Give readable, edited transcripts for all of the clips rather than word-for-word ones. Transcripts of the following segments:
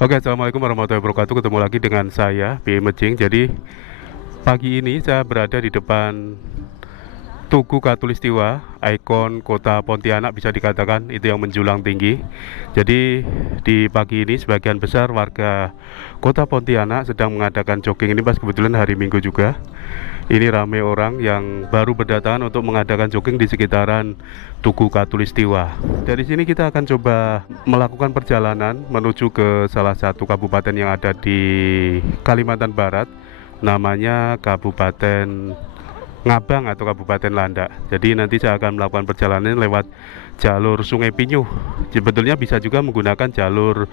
Oke, assalamualaikum warahmatullahi wabarakatuh. Ketemu lagi dengan saya, B. Mejing. Jadi pagi ini saya berada di depan Tugu Katulistiwa, ikon kota Pontianak bisa dikatakan itu yang menjulang tinggi. Jadi di pagi ini sebagian besar warga kota Pontianak sedang mengadakan jogging. Ini pas kebetulan hari Minggu juga. Ini ramai orang yang baru berdatangan untuk mengadakan jogging di sekitaran Tugu Katulistiwa. Dari sini kita akan coba melakukan perjalanan menuju ke salah satu kabupaten yang ada di Kalimantan Barat, namanya Kabupaten Ngabang atau Kabupaten Landak. Jadi nanti saya akan melakukan perjalanan lewat jalur Sungai Pinyuh. Sebetulnya bisa juga menggunakan jalur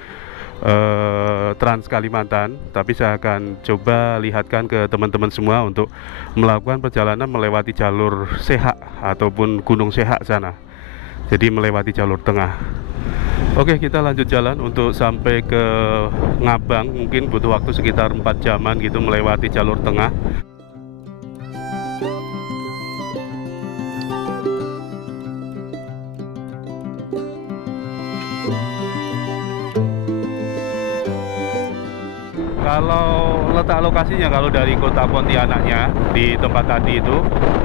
Trans Kalimantan, tapi saya akan coba lihatkan ke teman-teman semua untuk melakukan perjalanan melewati jalur Sehak ataupun Gunung Sehak sana. Jadi melewati jalur tengah. Oke, kita lanjut jalan untuk sampai ke Ngabang. Mungkin butuh waktu sekitar 4 jaman gitu melewati jalur tengah. Kalau letak lokasinya, kalau dari kota Pontianaknya di tempat tadi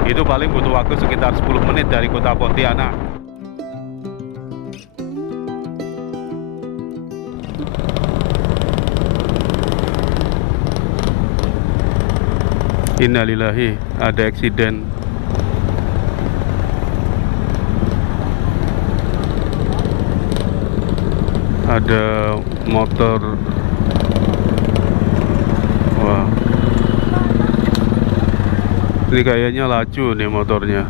itu paling butuh waktu sekitar 10 menit dari kota Pontianak. Innalillahi, ada eksiden. Ada motor. Wah, ini kayaknya laju nih motornya.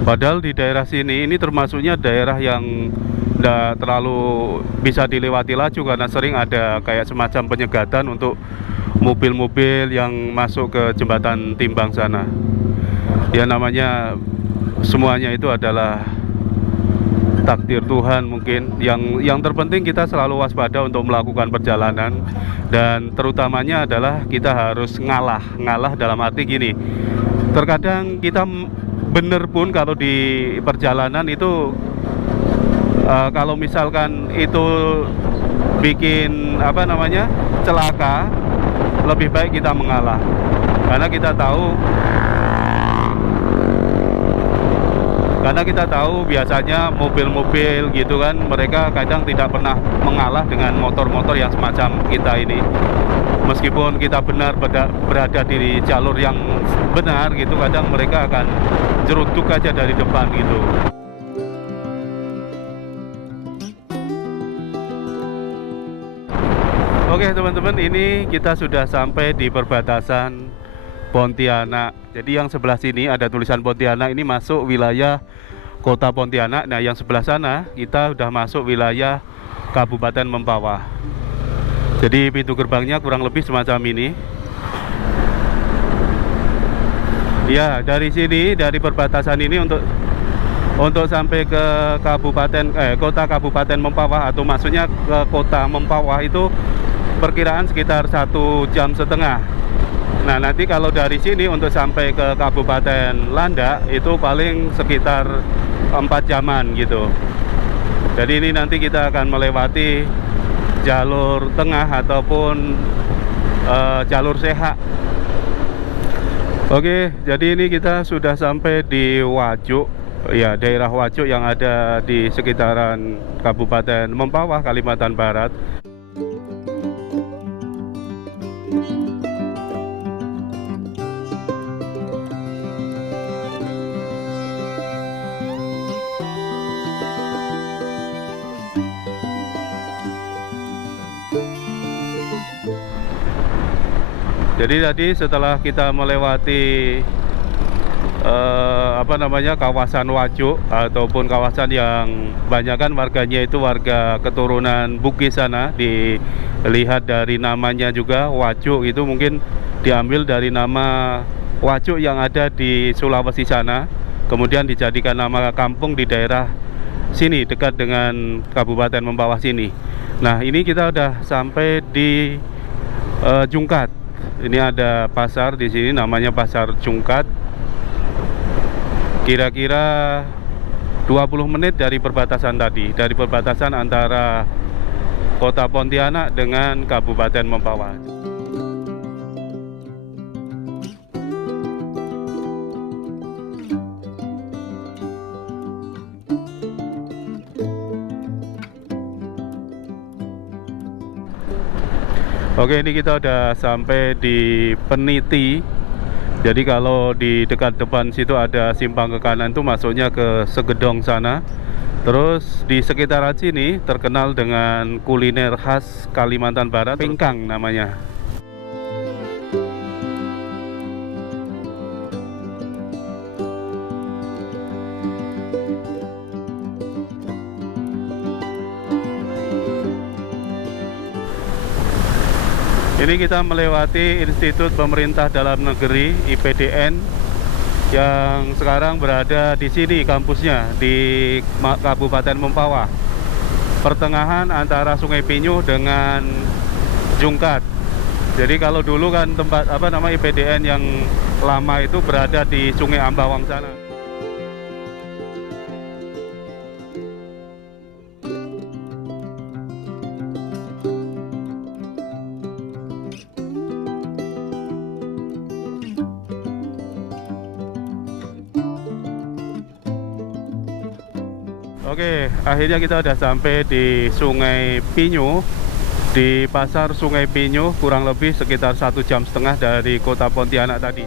Padahal di daerah sini ini termasuknya daerah yang tidak terlalu bisa dilewati laju karena sering ada kayak semacam penyegatan untuk mobil-mobil yang masuk ke jembatan timbang sana. Ya namanya semuanya itu adalah takdir Tuhan mungkin. Yang terpenting kita selalu waspada untuk melakukan perjalanan, dan terutamanya adalah kita harus ngalah dalam arti gini. Terkadang kita bener pun kalau di perjalanan itu kalau misalkan itu bikin celaka, lebih baik kita mengalah karena kita tahu biasanya mobil-mobil gitu kan, mereka kadang tidak pernah mengalah dengan motor-motor yang semacam kita ini. Meskipun kita benar berada di jalur yang benar gitu, kadang mereka akan jerutuk aja dari depan gitu. Oke teman-teman, ini kita sudah sampai di perbatasan Pontianak. Jadi yang sebelah sini ada tulisan Pontianak, ini masuk wilayah kota Pontianak. Nah yang sebelah sana kita udah masuk wilayah Kabupaten Mempawah. Jadi pintu gerbangnya kurang lebih semacam ini. Ya, dari sini, dari perbatasan ini untuk sampai ke kota Kabupaten Mempawah, atau maksudnya ke kota Mempawah itu perkiraan sekitar 1,5 jam. Nah nanti kalau dari sini untuk sampai ke Kabupaten Landak itu paling sekitar 4 jaman gitu. Jadi ini nanti kita akan melewati jalur tengah ataupun jalur Sehak. Oke, jadi ini kita sudah sampai di Wajuk, ya daerah Wajuk yang ada di sekitaran Kabupaten Mempawah, Kalimantan Barat. Jadi tadi setelah kita melewati kawasan Wajuk ataupun kawasan yang banyakkan warganya itu warga keturunan Bugis sana, dilihat dari namanya juga Wajuk itu mungkin diambil dari nama Wajuk yang ada di Sulawesi sana, kemudian dijadikan nama kampung di daerah sini dekat dengan Kabupaten Mempawah sini. Nah ini kita udah sampai di Jungkat. Ini ada pasar di sini namanya Pasar Jungkat. Kira-kira 20 menit dari perbatasan tadi, dari perbatasan antara Kota Pontianak dengan Kabupaten Mempawah. Oke, ini kita udah sampai di Peniti. Jadi kalau di dekat depan situ ada simpang ke kanan tuh masuknya ke Segedong sana. Terus di sekitaran sini terkenal dengan kuliner khas Kalimantan Barat, pingkang namanya. Ini kita melewati Institut Pemerintah Dalam Negeri (IPDN) yang sekarang berada di sini kampusnya di Kabupaten Mempawah, pertengahan antara Sungai Pinyu dengan Jungkat. Jadi kalau dulu kan tempat IPDN yang lama itu berada di Sungai Ambawang sana. Oke, akhirnya kita udah sampai di Sungai Pinyu, di pasar Sungai Pinyu, kurang lebih sekitar 1,5 jam dari kota Pontianak tadi.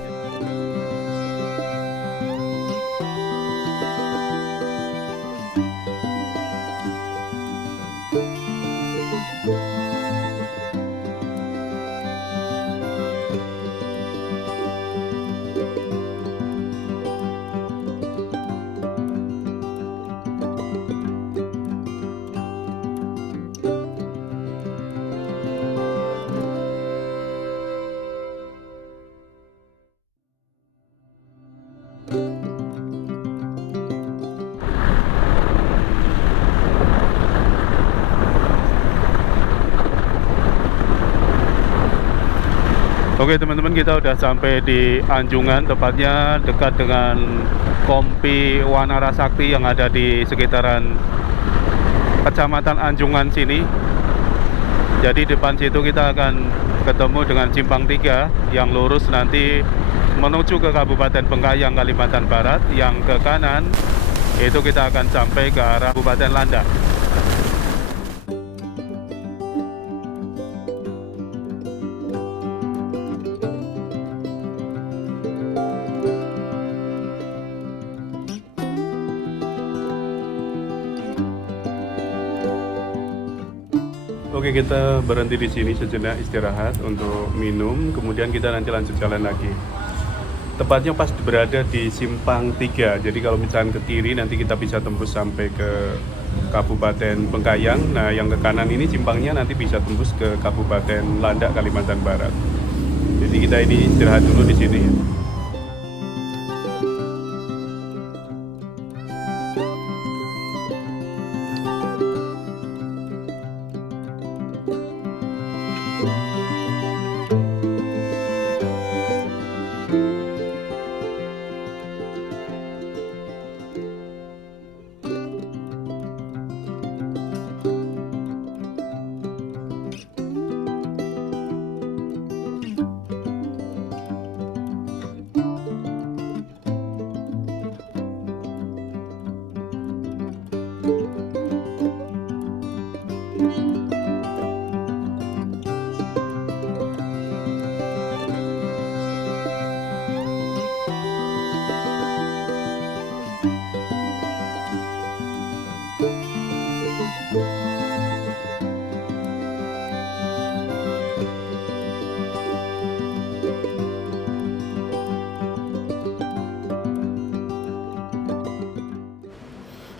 Oke teman-teman, kita udah sampai di Anjungan, tepatnya dekat dengan Kompi Wanarasakti yang ada di sekitaran Kecamatan Anjungan sini. Jadi depan situ kita akan ketemu dengan Simpang 3 yang lurus nanti menuju ke Kabupaten Bengkayang, Kalimantan Barat. Yang ke kanan itu kita akan sampai ke arah Kabupaten Landak. Oke, kita berhenti di sini sejenak istirahat untuk minum, kemudian kita nanti lanjut jalan lagi. Tepatnya pas berada di Simpang 3, jadi kalau misalnya ke kiri nanti kita bisa tembus sampai ke Kabupaten Bengkayang. Nah, yang ke kanan ini simpangnya nanti bisa tembus ke Kabupaten Landak, Kalimantan Barat. Jadi kita ini istirahat dulu di sini.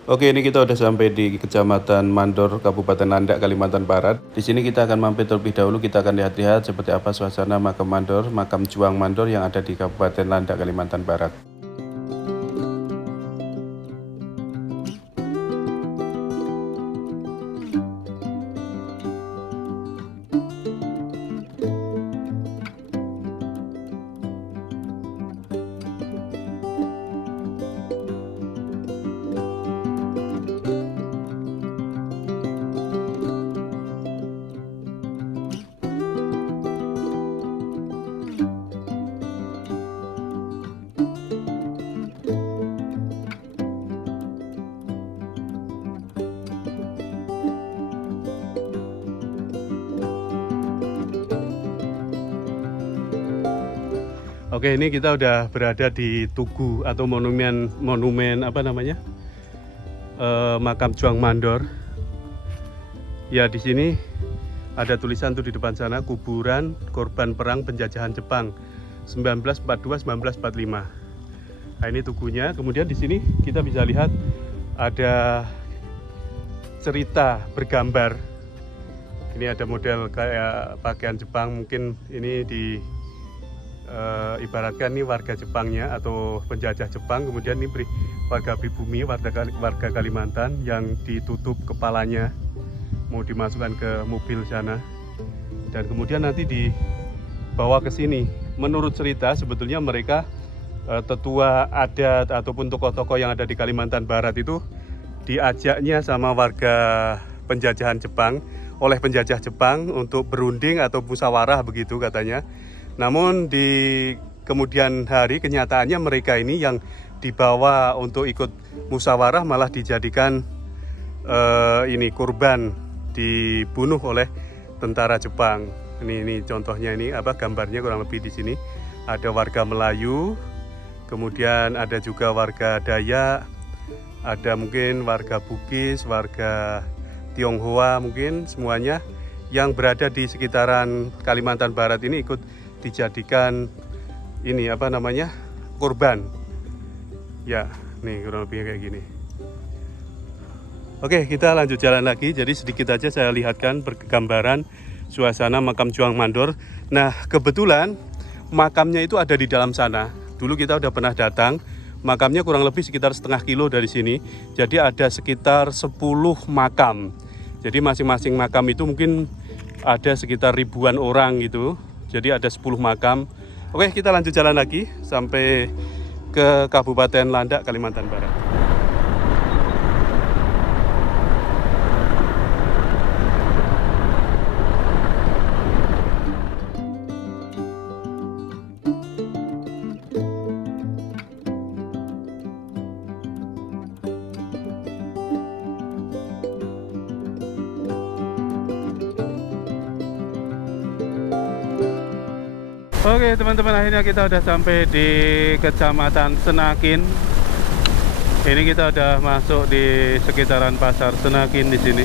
Oke, ini kita udah sampai di Kecamatan Mandor, Kabupaten Landak, Kalimantan Barat. Di sini kita akan mampir terlebih dahulu, kita akan lihat-lihat seperti apa suasana makam Mandor, makam Juang Mandor yang ada di Kabupaten Landak, Kalimantan Barat. Oke, ini kita udah berada di Tugu atau monumen apa namanya? Makam Juang Mandor. Ya, di sini ada tulisan tuh di depan sana, kuburan korban perang penjajahan Jepang 1942-1945. Nah, ini tugunya. Kemudian di sini kita bisa lihat ada cerita bergambar. Ini ada model kayak pakaian Jepang, mungkin ini ibaratkan ini warga Jepangnya atau penjajah Jepang. Kemudian ini warga pribumi, warga Kalimantan yang ditutup kepalanya, mau dimasukkan ke mobil sana, dan kemudian nanti dibawa ke sini. Menurut cerita sebetulnya mereka tetua adat ataupun tokoh-tokoh yang ada di Kalimantan Barat itu diajaknya sama warga penjajahan Jepang, oleh penjajah Jepang untuk berunding atau musyawarah begitu katanya. Namun di kemudian hari kenyataannya mereka ini yang dibawa untuk ikut musyawarah malah dijadikan ini kurban, dibunuh oleh tentara Jepang. Ini contohnya, ini apa gambarnya kurang lebih di sini. Ada warga Melayu, kemudian ada juga warga Dayak, ada mungkin warga Bugis, warga Tionghoa, mungkin semuanya yang berada di sekitaran Kalimantan Barat ini ikut dijadikan ini apa namanya, korban. Ya, nih kurang lebih kayak gini. Oke, kita lanjut jalan lagi. Jadi sedikit aja saya lihatkan pergambaran suasana makam Juang Mandor. Nah, kebetulan makamnya itu ada di dalam sana. Dulu kita udah pernah datang. Makamnya kurang lebih sekitar setengah kilo dari sini. Jadi ada sekitar 10 makam. Jadi masing-masing makam itu mungkin ada sekitar ribuan orang gitu. Jadi ada 10 makam. Oke, kita lanjut jalan lagi sampai ke Kabupaten Landak, Kalimantan Barat. Oke teman-teman, akhirnya kita udah sampai di Kecamatan Senakin. Ini kita udah masuk di sekitaran Pasar Senakin di sini.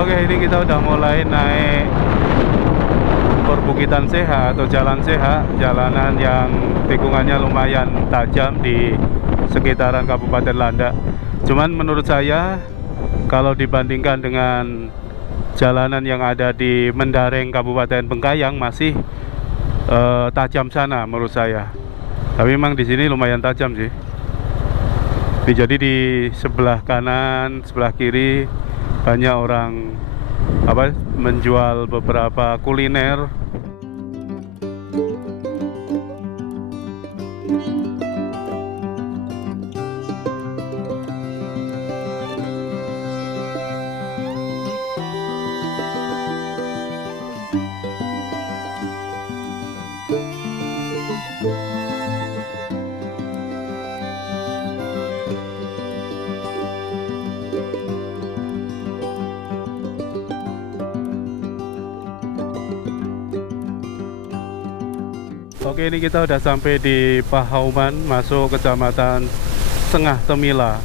Oke, ini kita udah mulai naik Perbukitan Seha atau Jalan Seha, jalanan yang tikungannya lumayan tajam di sekitaran Kabupaten Landak. Cuman menurut saya kalau dibandingkan dengan jalanan yang ada di Mendareng Kabupaten Bengkayang masih tajam sana menurut saya. Tapi memang di sini lumayan tajam sih. Jadi di sebelah kanan, sebelah kiri banyak orang menjual beberapa kuliner. Oke, ini kita udah sampai di Pahauman, masuk Kecamatan Sengah Temila.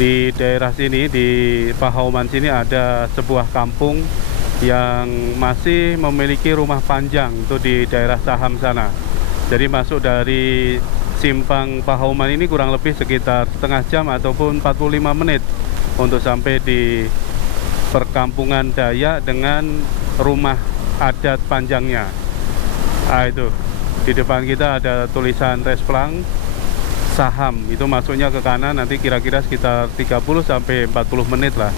Di daerah sini, di Pahauman sini ada sebuah kampung yang masih memiliki rumah panjang, itu di daerah Saham sana. Jadi masuk dari Simpang Pahauman ini kurang lebih sekitar setengah jam ataupun 45 menit untuk sampai di perkampungan Dayak dengan rumah adat panjangnya. Nah itu, di depan kita ada tulisan Resplang Saham, itu masuknya ke kanan, nanti kira-kira sekitar 30 sampai 40 menit lah.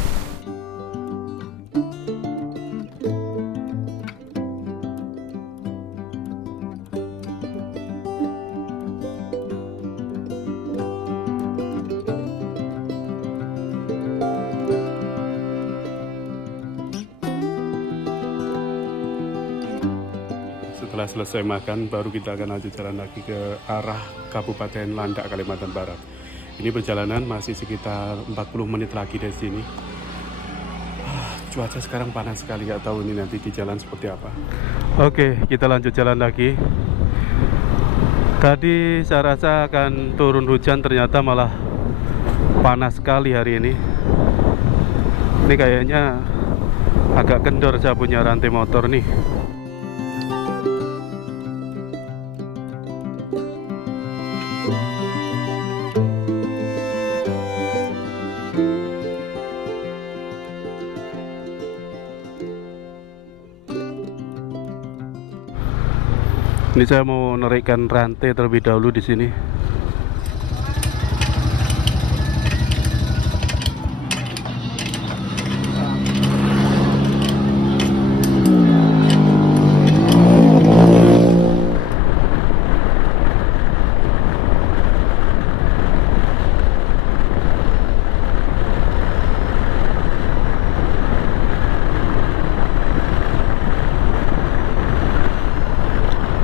setelah selesai makan baru kita akan lanjut jalan lagi ke arah Kabupaten Landak, Kalimantan Barat. Ini perjalanan masih sekitar 40 menit lagi dari sini. Cuaca sekarang panas sekali, nggak tahu ini nanti di jalan seperti apa. Oke, kita lanjut jalan lagi. Tadi saya rasa akan turun hujan, ternyata malah panas sekali hari ini. Ini kayaknya agak kendor saya punya rantai motor nih. Ini saya mau narikkan rantai terlebih dahulu di sini.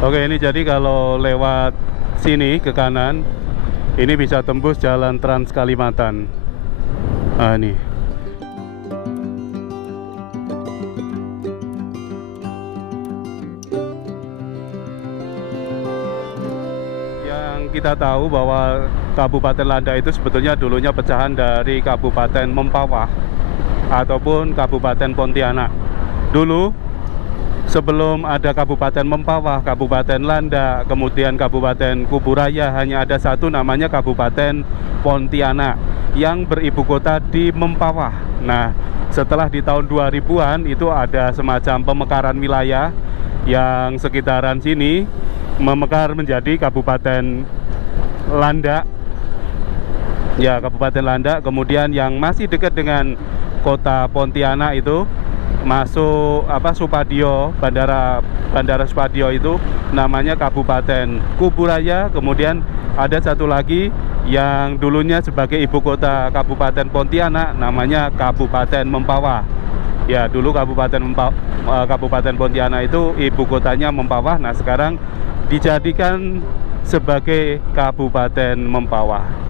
Oke, ini jadi kalau lewat sini ke kanan, ini bisa tembus jalan Trans Kalimantan. Nah, ini. Yang kita tahu bahwa Kabupaten Landak itu sebetulnya dulunya pecahan dari Kabupaten Mempawah ataupun Kabupaten Pontianak. Dulu sebelum ada Kabupaten Mempawah, Kabupaten Landak, kemudian Kabupaten Kuburaya, hanya ada satu namanya Kabupaten Pontianak yang beribu kota di Mempawah. Nah, setelah di tahun 2000-an itu ada semacam pemekaran wilayah yang sekitaran sini memekar menjadi Kabupaten Landak. Ya, Kabupaten Landak. Kemudian yang masih dekat dengan kota Pontianak itu masuk Supadio, bandara Supadio itu namanya Kabupaten Kuburaya. Kemudian ada satu lagi yang dulunya sebagai ibu kota Kabupaten Pontianak, namanya Kabupaten Mempawah. Ya, dulu Kabupaten Pontianak itu ibu kotanya Mempawah. Nah, sekarang dijadikan sebagai Kabupaten Mempawah.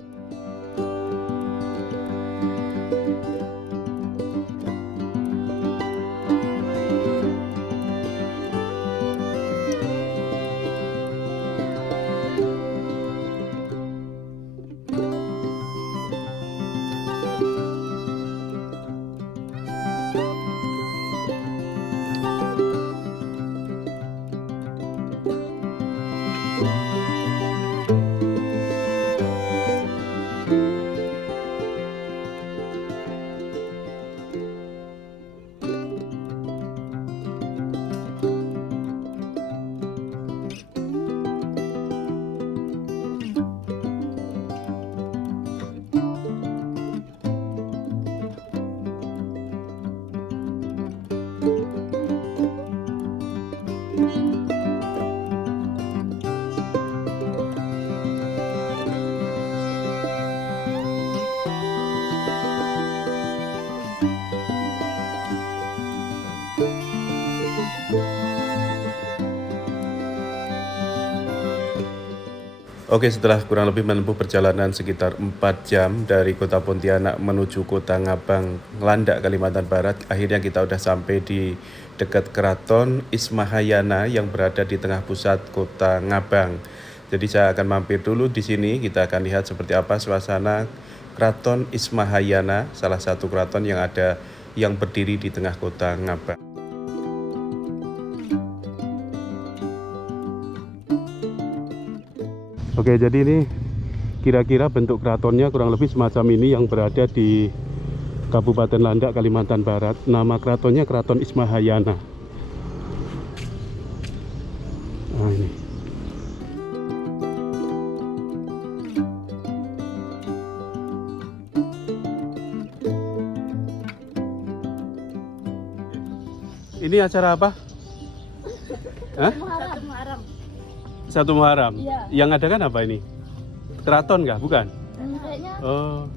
Oke, setelah kurang lebih menempuh perjalanan sekitar 4 jam dari kota Pontianak menuju kota Ngabang, Landak, Kalimantan Barat, akhirnya kita udah sampai di dekat Keraton Ismahayana yang berada di tengah pusat kota Ngabang. Jadi saya akan mampir dulu di sini, kita akan lihat seperti apa suasana Keraton Ismahayana, salah satu keraton yang berdiri di tengah kota Ngabang. Oke, jadi ini kira-kira bentuk keratonnya kurang lebih semacam ini yang berada di Kabupaten Landak, Kalimantan Barat. Nama keratonnya Keraton Ismahayana. Nah, ini. Ini acara apa? Hah? Satu Muharram. Iya. Yang ada kan apa ini? Keraton nggak? Bukan? Kayaknya Oh,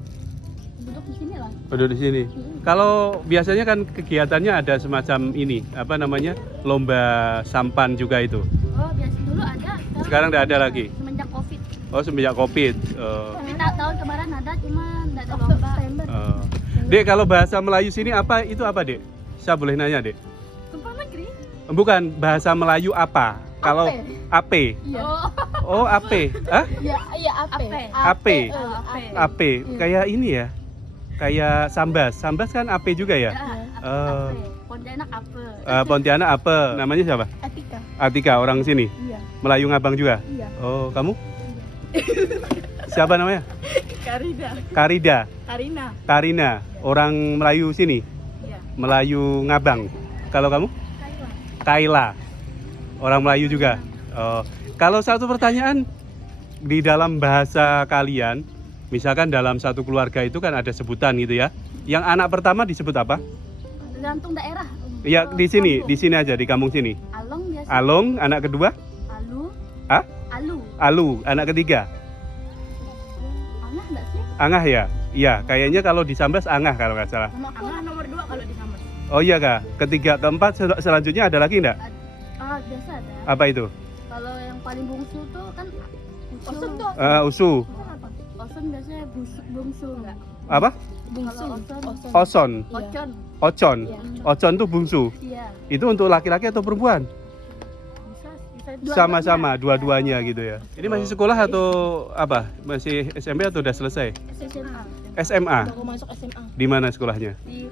duduk di sini lah. duduk di sini. Kalau biasanya kan kegiatannya ada semacam ini, apa namanya? Lomba sampan juga itu. Oh, Sekarang nggak ada lagi. semenjak Covid. Oh, semenjak Covid. Tapi tahun kemarin ada, cuma nggak ada lomba. Dek, kalau bahasa Melayu sini apa itu apa, Dek? Saya boleh nanya, Dek? Tumpang negeri? Bukan, bahasa Melayu apa? Kalau AP. Iya. Oh, AP. Hah? Iya, AP. AP. AP. Kayak ini ya. Kayak Sambas. Sambas kan AP juga ya? Oh. Pontianak apa? Pontianak apa? Namanya siapa? Atika. Atika, orang sini. Iya. Melayu Ngabang juga. Iya. Oh, kamu? Siapa namanya? Karida. Karida. Karina. Karina, orang Melayu sini. Iya. Melayu Ngabang. Kalau kamu? Kaila. Orang Melayu juga. Oh. Kalau satu pertanyaan di dalam bahasa kalian, misalkan dalam satu keluarga itu kan ada sebutan gitu ya. Yang anak pertama disebut apa? Tergantung daerah. Ya di sini aja di kampung sini. Along biasa. Along, anak kedua? Alu. Hah? Alu. Alu, anak ketiga. Angah nggak sih? Angah ya? Iya, kayaknya kalau di Sambas Angah kalau nggak salah. Sama aku nomor 2 kalau di Sambas. Oh iya kak, ketiga, keempat, selanjutnya ada lagi enggak? Biasa ada. Apa itu? Kalau yang paling bungsu tuh kan Osun tuh. Usu. Osun biasanya bungsu enggak? Apa? Bungsu. Oson. Ocon. Ocon. Iya. Ocon tuh bungsu. Iya. Itu untuk laki-laki atau perempuan? Bisa Sama-sama, dua-duanya gitu ya. Ini masih sekolah atau apa? Masih SMP atau udah selesai? SMA. SMA. Baru masuk SMA. Di mana sekolahnya? Di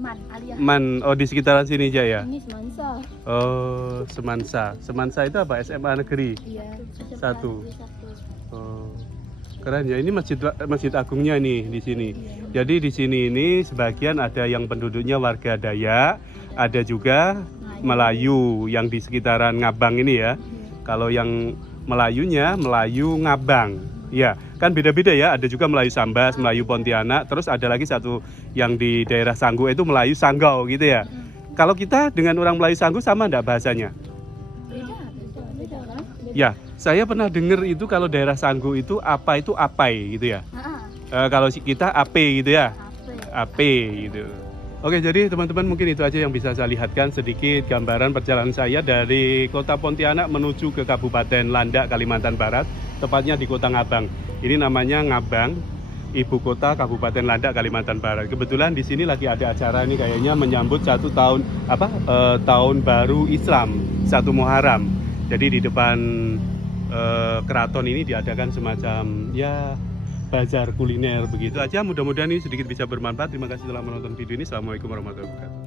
Man alias. Oh di sekitaran sini aja ya? Ini Semansa. Oh, Semansa. Semansa itu apa? SMA negeri. Iya. Satu. Oh, keren ya. Ini masjid agungnya nih di sini. Jadi di sini ini sebagian ada yang penduduknya warga Dayak, ada juga Melayu yang di sekitaran Ngabang ini ya. Kalau yang Melayunya Melayu Ngabang. Ya, kan beda-beda ya. Ada juga Melayu Sambas, Melayu Pontianak, terus ada lagi satu yang di daerah Sanggu itu Melayu Sanggau gitu ya. Kalau kita dengan orang Melayu Sanggu sama enggak bahasanya? Beda kan? Ya, saya pernah dengar itu kalau daerah Sanggu itu apai gitu ya. Kalau kita ape gitu ya. Ape gitu. Oke, jadi teman-teman mungkin itu aja yang bisa saya lihatkan sedikit gambaran perjalanan saya dari kota Pontianak menuju ke Kabupaten Landak, Kalimantan Barat, tepatnya di Kota Ngabang. Ini namanya Ngabang, ibu kota Kabupaten Landak, Kalimantan Barat. Kebetulan di sini lagi ada acara ini kayaknya menyambut tahun baru Islam, 1 Muharram. Jadi di depan keraton ini diadakan semacam ya bazar kuliner begitu aja. Mudah-mudahan ini sedikit bisa bermanfaat. Terima kasih telah menonton video ini. Assalamualaikum warahmatullahi wabarakatuh.